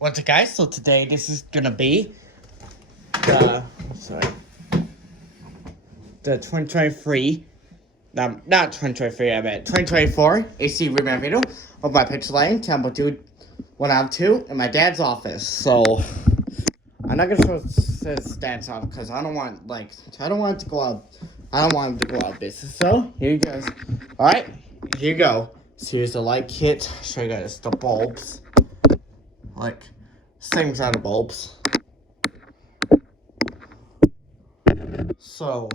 What's up, guys? So today this is gonna be the the 2023, not 2023, I meant 2024 AC remake video of my picture line, Temple 2, 1 out of 2 in my dad's office. So I'm not gonna show his stats off because I don't want it to go out. I don't want him to go out of business. So here you guys. All right, here you go. So here's the light kit. Show you guys the bulbs. Like, same kind of bulbs. So,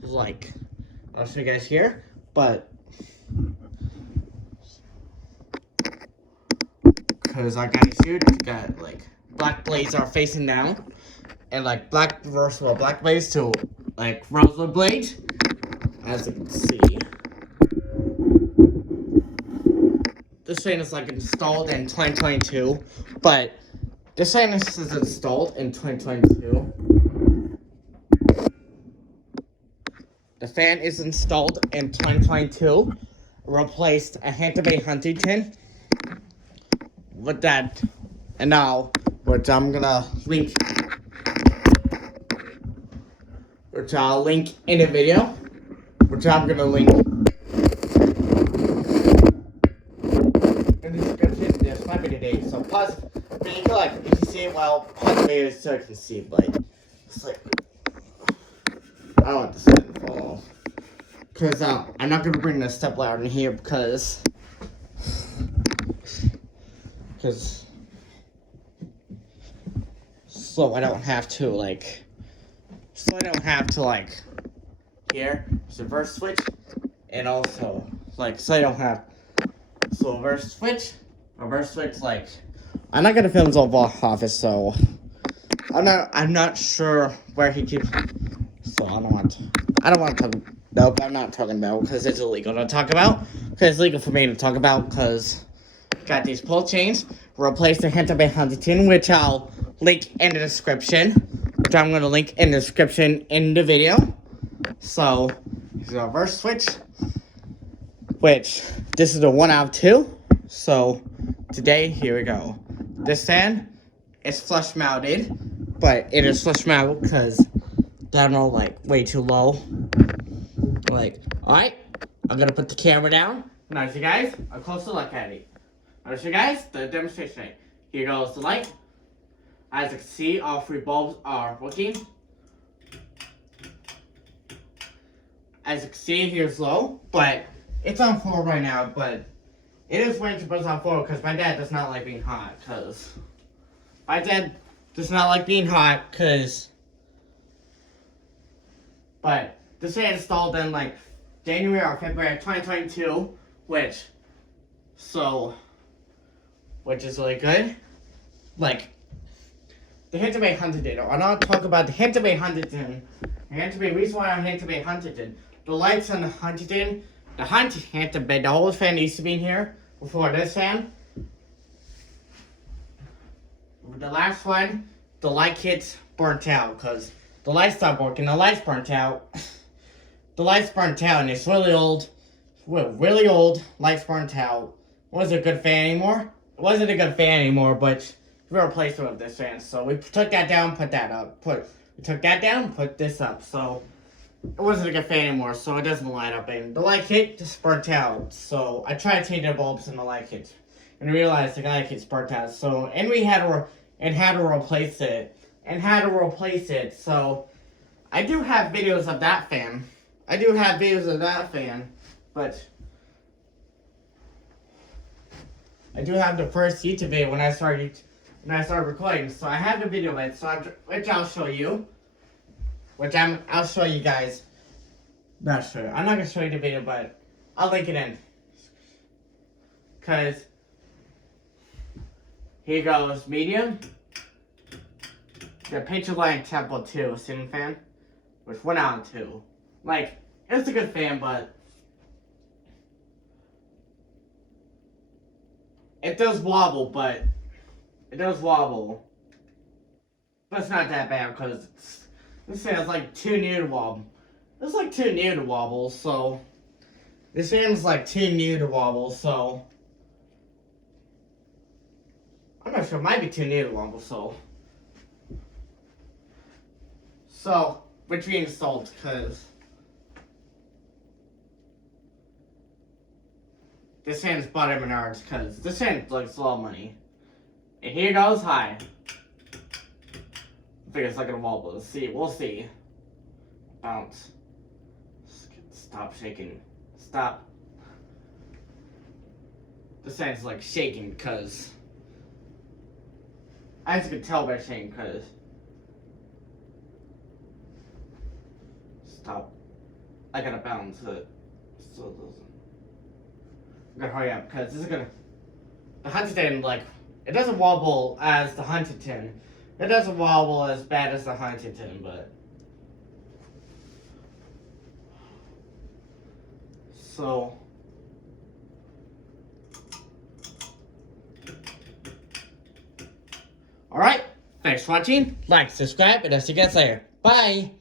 like, I'll show you guys here, but, because I got you got, like, black blades are facing down, and, like, black reversible black blades to, like, rosewood blades, as you can see. This fan is like installed in 2022, but this fan is installed in 2022. The fan is installed in 2022. Replaced a Hampton Huntington with that, and now, which I'm gonna link, which I'll link in the video, which I'm gonna link. Today, so pause. But you can like, if you see it, well, pause the video so you can see, like, it's like, I don't want this to fall off, because I'm not gonna bring the stepladder in here because so I don't have to like, here, it's a reverse switch, and also like, so I don't have, so reverse switch, like, I'm not gonna film his old office, so I'm not sure where he keeps, so I don't want to talk, nope, I'm not talking about, because it's illegal to talk about, because it's legal for me to talk about, because got these pull chains, replaced the Huntington, which I'll link in the description, which I'm gonna link in the description in the video. So, here's a reverse switch, which, this is the 1 out of 2, so, today, here we go. This fan is flush mounted, but it is flush mounted because they're not like way too low. Like, alright, I'm gonna put the camera down. Now, you guys, a closer look at it. Now, you guys, the demonstration. Here goes the light. As you can see, all 3 bulbs are working. As you can see, here's low, but it's on 4 right now, but it is way too much on 4 because my dad does not like being hot. But this was installed in like January or February of 2022, which is really good. Like, the Hampton Huntington. I'm not talking about the Hampton Huntington. The reason why I'm Hampton Huntington. The lights on the Huntington. The Hampton bed, the whole fan used to be in here before this fan. The last one, the light kits burnt out because the lights stopped working. The lights burnt out. The lights burnt out, and it's really old. Really old. Lights burnt out. Wasn't a good fan anymore. It wasn't a good fan anymore, but we replaced it with this fan. So we took that down, put that up. We took that down, put this up. So it wasn't a good fan anymore, so it doesn't light up, and the light kit just burnt out. So I tried to change the bulbs in the light kit, and realized the light kit's burnt out. So we had to replace it. So I do have videos of that fan. But I do have the first YouTube video when I started recording. So I have the video of it, which I'll show you. I'll show you guys. Not sure. I'm not gonna show you the video, but I'll link it in. Cause here goes medium. The picture line Temple 2 ceiling fan, which 1 out of 2. Like, it's a good fan, but it does wobble, but it's not that bad because this fan is like too new to wobble. It's like too new to wobble, so This fan's like too new to wobble, so I'm not sure. It might be too new to wobble, so which we installed because this fan's bought at Menards because this fan looks a lot of money. And here goes high. I think it's not gonna wobble. Let's see. We'll see. Bounce. Stop shaking. Stop. This fan's like shaking because I just could tell by shaking because. Stop. I gotta bounce it. Still doesn't. I'm gonna hurry up because this is gonna. The Huntington, like, it doesn't wobble as the Huntington. It doesn't wobble as bad as the Huntington, but. So. Alright. Thanks for watching. Like, subscribe, and I'll see you guys later. Bye.